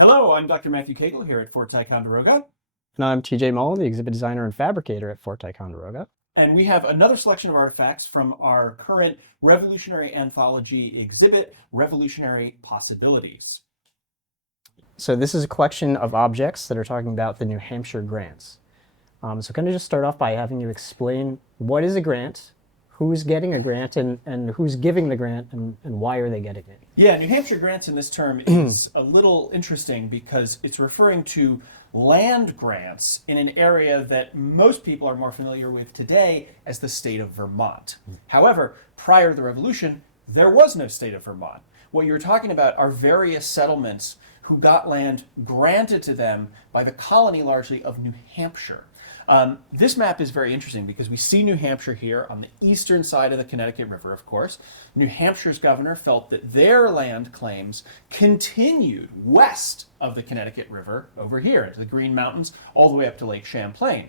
Hello, I'm Dr. Matthew Cagle here at Fort Ticonderoga, And I'm TJ Mullen, the exhibit designer and fabricator at Fort Ticonderoga. and we have another selection of artifacts from our current Revolutionary Anthology exhibit, Revolutionary Possibilities. So this is a collection of objects that are talking about the New Hampshire Grants. So kind of just start off by having you explain what is a grant, who's getting a grant, and who's giving the grant, and why are they getting it? Yeah, New Hampshire Grants in this term is a little interesting because it's referring to land grants in an area that most people are more familiar with today as the state of Vermont. However, prior to the Revolution, there was no state of Vermont. What you're talking about are various settlements who got land granted to them by the colony largely of New Hampshire. This map is very interesting because we see New Hampshire here on the eastern side of the Connecticut River, of course. New Hampshire's governor felt that their land claims continued west of the Connecticut River over here into the Green Mountains all the way up to Lake Champlain.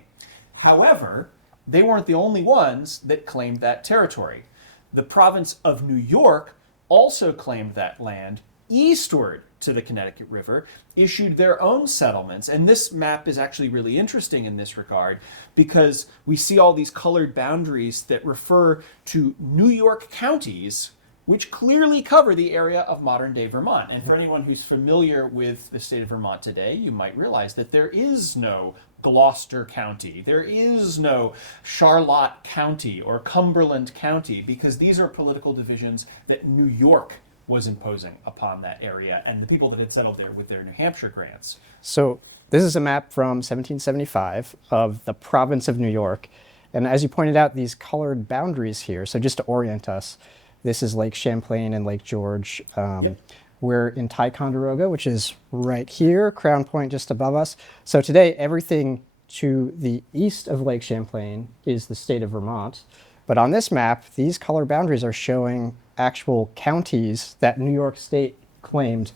However, they weren't the only ones that claimed that territory. The province of New York also claimed that land eastward to the Connecticut River, issued their own settlements. And this map is actually really interesting in this regard because we see all these colored boundaries that refer to New York counties, which clearly cover the area of modern day Vermont. And for anyone who's familiar with the state of Vermont today, you might realize that there is no Gloucester County, there is no Charlotte County or Cumberland County, because these are political divisions that New York was imposing upon that area and the people that had settled there with their New Hampshire grants. So this is a map from 1775 of the province of New York. And as you pointed out, these colored boundaries here, so just to orient us, this is Lake Champlain and Lake George. Yep. We're in Ticonderoga, which is right here, Crown Point just above us. So today, everything to the east of Lake Champlain is the state of Vermont. But on this map, these color boundaries are showing actual counties that New York State claimed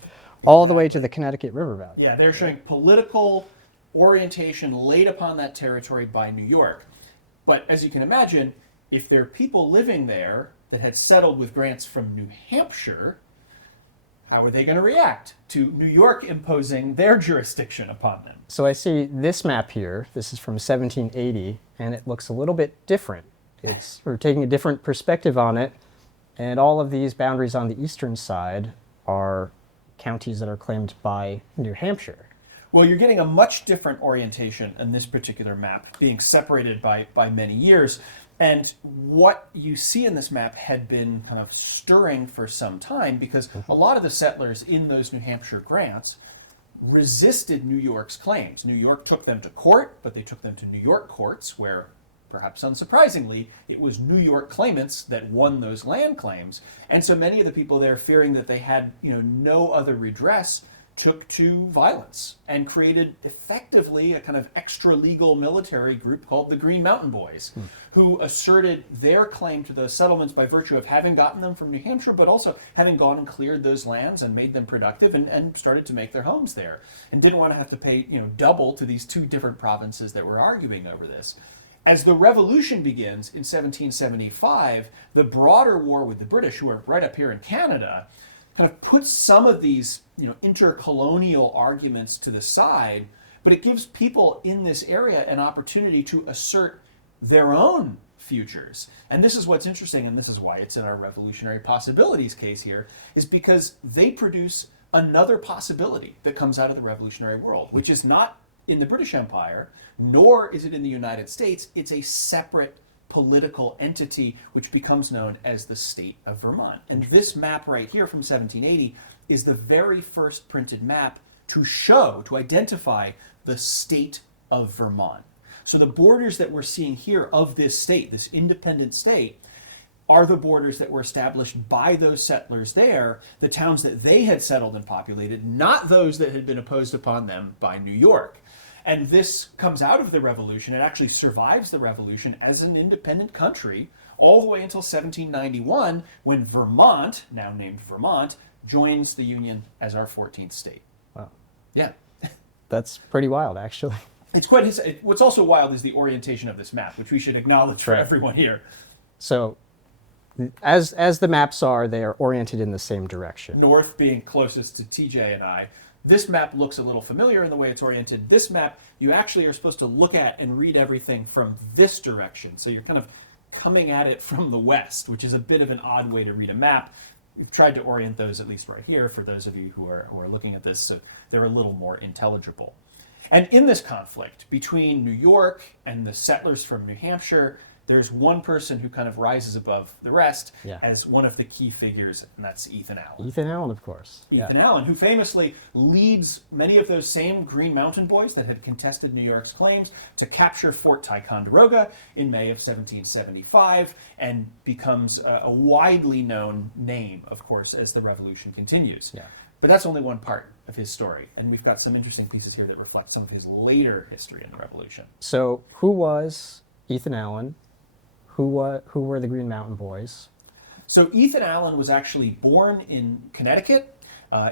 all the way to the Connecticut River Valley. Yeah, they're showing political orientation laid upon that territory by New York. But as you can imagine, if there are people living there that had settled with grants from New Hampshire, how are they going to react to New York imposing their jurisdiction upon them? So I see this map here. This is from 1780, and it looks a little bit different. We're taking a different perspective on it, and all of these boundaries on the eastern side are counties that are claimed by New Hampshire. Well, you're getting a much different orientation in this particular map, being separated by many years. And what you see in this map had been kind of stirring for some time because a lot of the settlers in those New Hampshire grants resisted New York's claims. New York took them to court, but they took them to New York courts where, perhaps unsurprisingly, it was New York claimants that won those land claims. And so many of the people there, fearing that they had no other redress, took to violence and created effectively a kind of extra-legal military group called the Green Mountain Boys, who asserted their claim to those settlements by virtue of having gotten them from New Hampshire, but also having gone and cleared those lands and made them productive and started to make their homes there, and didn't want to have to pay double to these two different provinces that were arguing over this. As the Revolution begins in 1775, the broader war with the British, who are right up here in Canada, kind of puts some of these intercolonial arguments to the side, but it gives people in this area an opportunity to assert their own futures. And this is what's interesting, and this is why it's in our Revolutionary Possibilities case here, is because they produce another possibility that comes out of the revolutionary world, which is not in the British Empire, nor is it in the United States. It's a separate political entity which becomes known as the state of Vermont. And this map right here from 1780 is the very first printed map to identify the state of Vermont. So the borders that we're seeing here of this state, this independent state, are the borders that were established by those settlers there, the towns that they had settled and populated, not those that had been imposed upon them by New York. And this comes out of the Revolution. It actually survives the Revolution as an independent country all the way until 1791, when Vermont, now named Vermont, joins the Union as our 14th state. Wow. Yeah. That's pretty wild, actually. It's quite what's also wild is the orientation of this map, which we should acknowledge for everyone here. So as the maps are, they are oriented in the same direction. North being closest to TJ and I, This map looks a little familiar in the way it's oriented. This map, you actually are supposed to look at and read everything from this direction. So you're kind of coming at it from the west, which is a bit of an odd way to read a map. We've tried to orient those, at least right here, for those of you who are looking at this, so they're a little more intelligible. And in this conflict between New York and the settlers from New Hampshire, there's one person who kind of rises above the rest as one of the key figures, and that's Ethan Allen. Ethan Allen, of course. Ethan Allen, who famously leads many of those same Green Mountain Boys that had contested New York's claims to capture Fort Ticonderoga in May of 1775, and becomes a widely known name, of course, as the Revolution continues. Yeah. But that's only one part of his story, and we've got some interesting pieces here that reflect some of his later history in the Revolution. So who was Ethan Allen? Who were the Green Mountain Boys? So Ethan Allen was actually born in Connecticut.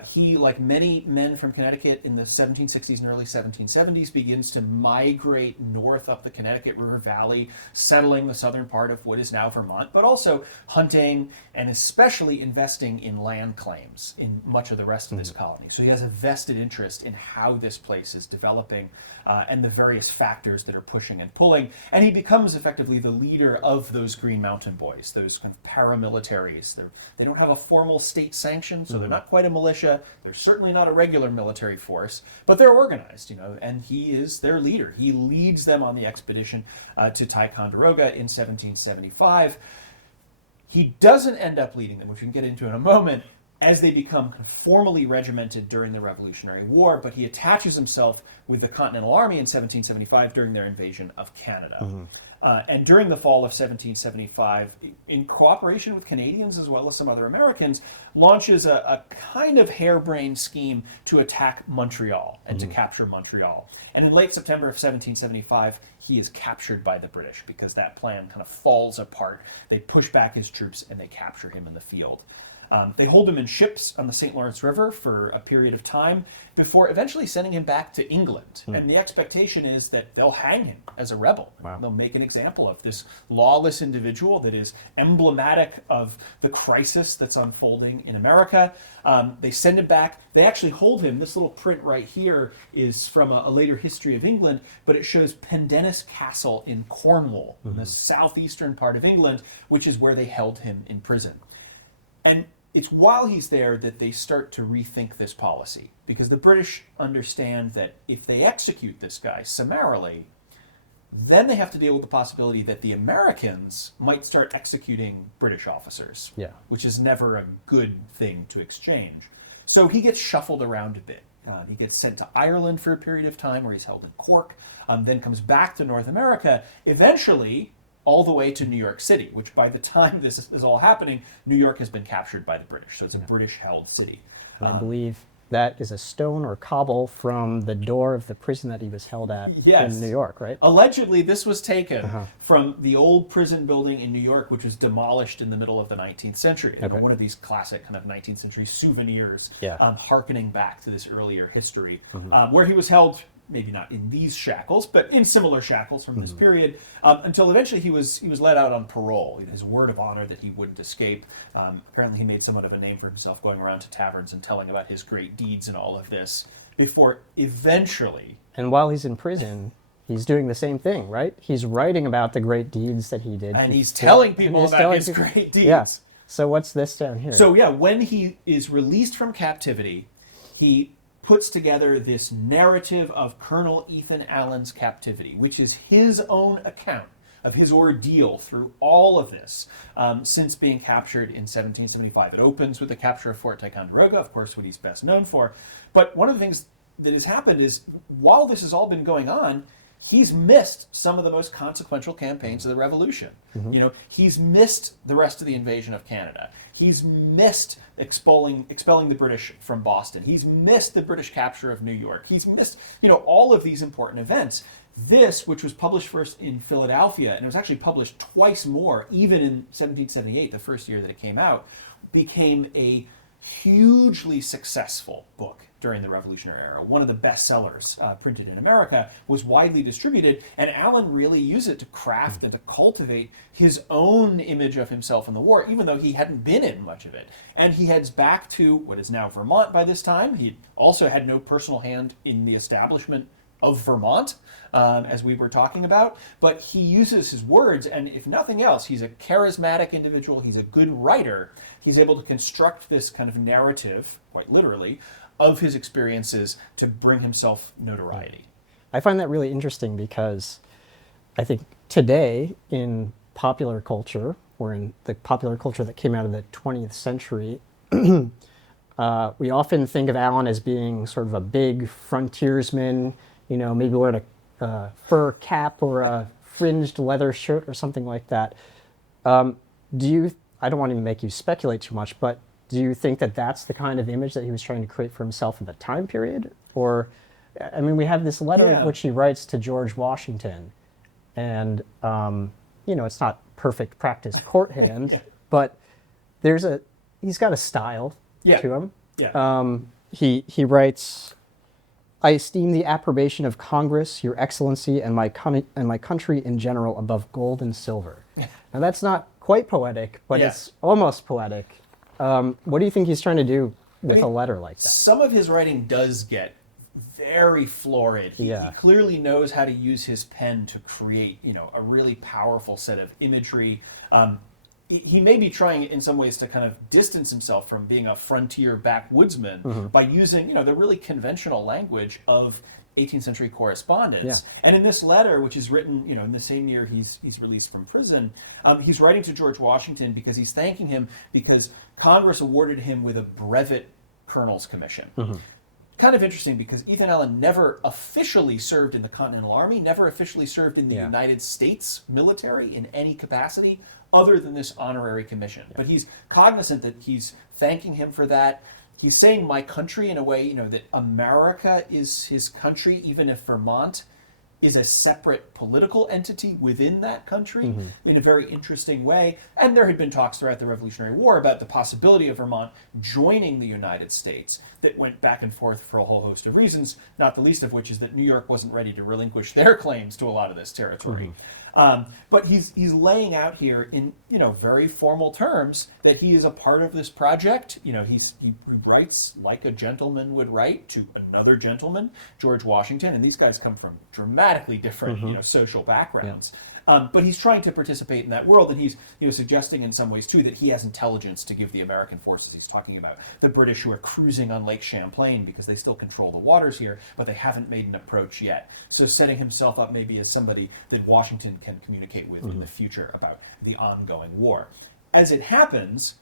He, like many men from Connecticut in the 1760s and early 1770s, begins to migrate north up the Connecticut River Valley, settling the southern part of what is now Vermont, but also hunting and especially investing in land claims in much of the rest of this colony. So he has a vested interest in how this place is developing and the various factors that are pushing and pulling. And he becomes effectively the leader of those Green Mountain Boys, those kind of paramilitaries. They don't have a formal state sanction, so they're not quite a militia. They're certainly not a regular military force, but they're organized, and he is their leader. He leads them on the expedition to Ticonderoga in 1775. He doesn't end up leading them, which we can get into in a moment, as they become kind of formally regimented during the Revolutionary War, but he attaches himself with the Continental Army in 1775 during their invasion of Canada. And during the fall of 1775, in cooperation with Canadians as well as some other Americans, launches a kind of harebrained scheme to attack Montreal and to capture Montreal. And in late September of 1775, he is captured by the British because that plan kind of falls apart. They push back his troops and they capture him in the field. They hold him in ships on the St. Lawrence River for a period of time before eventually sending him back to England. And the expectation is that they'll hang him as a rebel. Wow. They'll make an example of this lawless individual that is emblematic of the crisis that's unfolding in America. They send him back. They actually hold him. This little print right here is from a later history of England, but it shows Pendennis Castle in Cornwall, in the southeastern part of England, which is where they held him in prison. And it's while he's there that they start to rethink this policy, because the British understand that if they execute this guy summarily, then they have to deal with the possibility that the Americans might start executing British officers, which is never a good thing to exchange. So he gets shuffled around a bit. He gets sent to Ireland for a period of time where he's held in Cork, then comes back to North America, eventually all the way to New York City, which by the time this is all happening, New York has been captured by the British. So it's a British-held city. And I believe that is a stone or cobble from the door of the prison that he was held at in New York, right? Allegedly, this was taken from the old prison building in New York, which was demolished in the middle of the 19th century. One of these classic kind of 19th century souvenirs, harkening back to this earlier history, where he was held, maybe not in these shackles, but in similar shackles from this period, until eventually he was let out on parole. His word of honor that he wouldn't escape. Apparently he made somewhat of a name for himself going around to taverns and telling about his great deeds and all of this, before eventually... And while he's in prison, he's doing the same thing, right? He's writing about the great deeds that he did. And he's telling people about his great deeds. Yeah. So what's this down here? So when he is released from captivity, he puts together this narrative of Colonel Ethan Allen's captivity, which is his own account of his ordeal through all of this since being captured in 1775. It opens with the capture of Fort Ticonderoga, of course, what he's best known for. But one of the things that has happened is, while this has all been going on, he's missed some of the most consequential campaigns of the Revolution. He's missed the rest of the invasion of Canada. He's missed expelling the British from Boston. He's missed the British capture of New York. He's missed, all of these important events. This, which was published first in Philadelphia, and it was actually published twice more, even in 1778, the first year that it came out, became a hugely successful book during the Revolutionary era. One of the bestsellers printed in America, was widely distributed, and Allen really used it to craft and to cultivate his own image of himself in the war, even though he hadn't been in much of it. And he heads back to what is now Vermont by this time. He also had no personal hand in the establishment of Vermont, as we were talking about, but he uses his words, and if nothing else, he's a charismatic individual, he's a good writer, he's able to construct this kind of narrative, quite literally, of his experiences to bring himself notoriety. I find that really interesting because I think today in popular culture, or in the popular culture that came out of the 20th century, we often think of Allen as being sort of a big frontiersman, maybe wearing a fur cap or a fringed leather shirt or something like that. I don't want to make you speculate too much, but do you think that that's the kind of image that he was trying to create for himself in the time period? Or, I mean, we have this letter in which he writes to George Washington, and, it's not perfect practice courthand, but he's got a style to him. Yeah. He writes, "I esteem the approbation of Congress, your excellency, and my country in general above gold and silver." Now that's not quite poetic, but it's almost poetic. What do you think he's trying to do with a letter like that? Some of his writing does get very florid. He clearly knows how to use his pen to create, a really powerful set of imagery. He may be trying in some ways to kind of distance himself from being a frontier backwoodsman by using, the really conventional language of 18th century correspondence. And in this letter, which is written, in the same year he's released from prison, he's writing to George Washington because he's thanking him because Congress awarded him with a brevet colonel's commission. Kind of interesting because Ethan Allen never officially served in the Continental Army, never officially served in the United States military in any capacity other than this honorary commission. But he's cognizant that he's thanking him for that. He's saying my country in a way, that America is his country, even if Vermont is a separate political entity within that country in a very interesting way. And there had been talks throughout the Revolutionary War about the possibility of Vermont joining the United States that went back and forth for a whole host of reasons, not the least of which is that New York wasn't ready to relinquish their claims to a lot of this territory. But he's laying out here in very formal terms that he is a part of this project. He writes like a gentleman would write to another gentleman, George Washington, and these guys come from dramatically different social backgrounds. But he's trying to participate in that world, and he's suggesting in some ways too that he has intelligence to give the American forces. He's talking about the British who are cruising on Lake Champlain because they still control the waters here, but they haven't made an approach yet. So setting himself up maybe as somebody that Washington can communicate with in the future about the ongoing war. As it happens,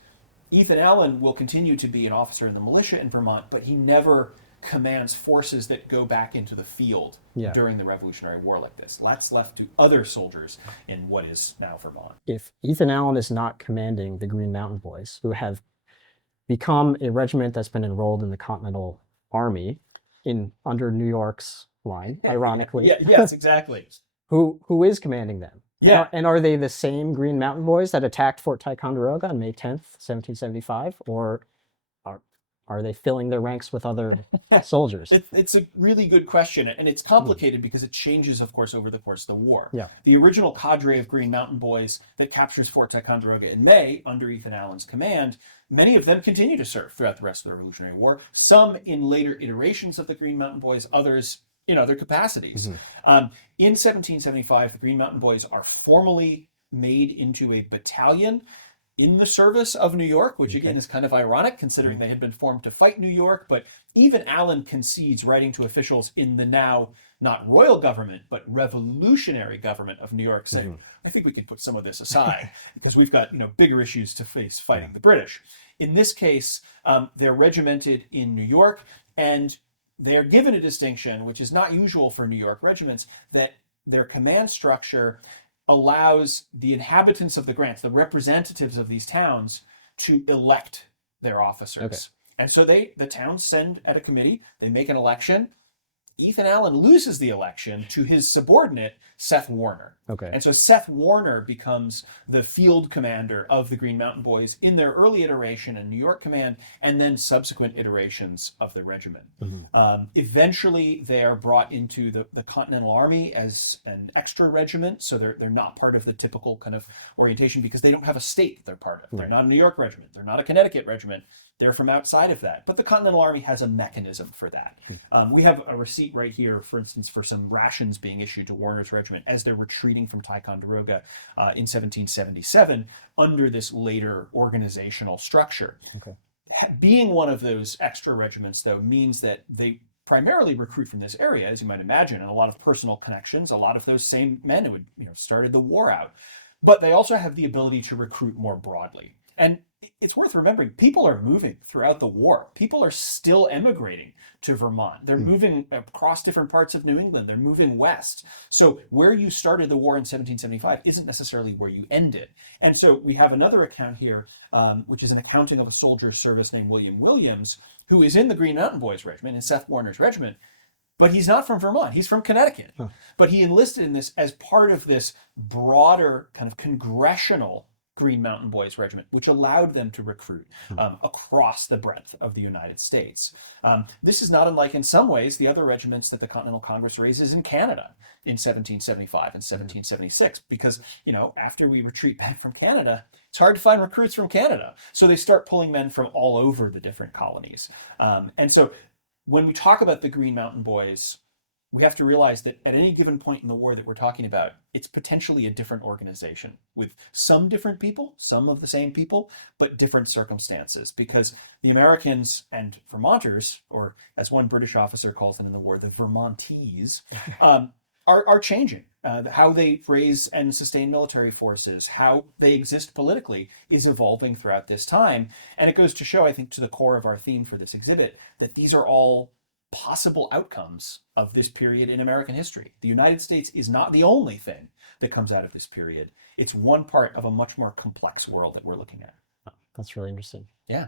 Ethan Allen will continue to be an officer in the militia in Vermont, but he never commands forces that go back into the field during the Revolutionary War like this. That's left to other soldiers in what is now Vermont. If Ethan Allen is not commanding the Green Mountain Boys, who have become a regiment that's been enrolled in the Continental Army under New York's line, ironically. Yes, exactly. Who is commanding them? Yeah. And are they the same Green Mountain Boys that attacked Fort Ticonderoga on May 10th, 1775? Or are they filling their ranks with other soldiers? It's a really good question, and it's complicated because it changes, of course, over the course of the war. Yeah. The original cadre of Green Mountain Boys that captures Fort Ticonderoga in May under Ethan Allen's command, many of them continue to serve throughout the rest of the Revolutionary War, some in later iterations of the Green Mountain Boys, others in other capacities. In 1775, the Green Mountain Boys are formally made into a battalion in the service of New York, which again is kind of ironic considering they had been formed to fight New York. But even Allen concedes, writing to officials in the now not royal government, but revolutionary government of New York, saying, I think we can put some of this aside because we've got bigger issues to face fighting the British. In this case, they're regimented in New York, and they're given a distinction, which is not usual for New York regiments, that their command structure allows the inhabitants of the grants, the representatives of these towns, to elect their officers. And so the towns send at a committee, they make an election, Ethan Allen loses the election to his subordinate, Seth Warner. Okay. And so Seth Warner becomes the field commander of the Green Mountain Boys in their early iteration in New York Command, and then subsequent iterations of the regiment. Eventually, they are brought into the Continental Army as an extra regiment, so they're not part of the typical kind of orientation because they don't have a state that they're part of. They're not a New York regiment. They're not a Connecticut regiment. They're from outside of that. But the Continental Army has a mechanism for that. We have a receipt right here, for instance, for some rations being issued to Warner's regiment as they're retreating from Ticonderoga in 1777 under this later organizational structure. Okay. Being one of those extra regiments, though, means that they primarily recruit from this area, as you might imagine, and a lot of personal connections, a lot of those same men who had started the war out. But they also have the ability to recruit more broadly. And it's worth remembering, people are moving throughout the war. People are still emigrating to Vermont. They're moving across different parts of New England. They're moving west. So where you started the war in 1775 isn't necessarily where you end it. And so we have another account here, which is an accounting of a soldier's service named William Williams, who is in the Green Mountain Boys regiment, in Seth Warner's regiment. But he's not from Vermont. He's from Connecticut. But he enlisted in this as part of this broader kind of congressional Green Mountain Boys regiment, which allowed them to recruit across the breadth of the United States. This is not unlike, in some ways, the other regiments that the Continental Congress raises in Canada in 1775 and 1776, because, after we retreat back from Canada, it's hard to find recruits from Canada. So they start pulling men from all over the different colonies. And so when we talk about the Green Mountain Boys, we have to realize that at any given point in the war that we're talking about, it's potentially a different organization with some different people, some of the same people, but different circumstances, because the Americans and Vermonters, or as one British officer calls them in the war, the Vermontese, are changing. How they raise and sustain military forces, how they exist politically is evolving throughout this time. And it goes to show, I think, to the core of our theme for this exhibit, that these are all possible outcomes of this period in American history. The United States is not the only thing that comes out of this period. It's one part of a much more complex world that we're looking at. That's really interesting. Yeah.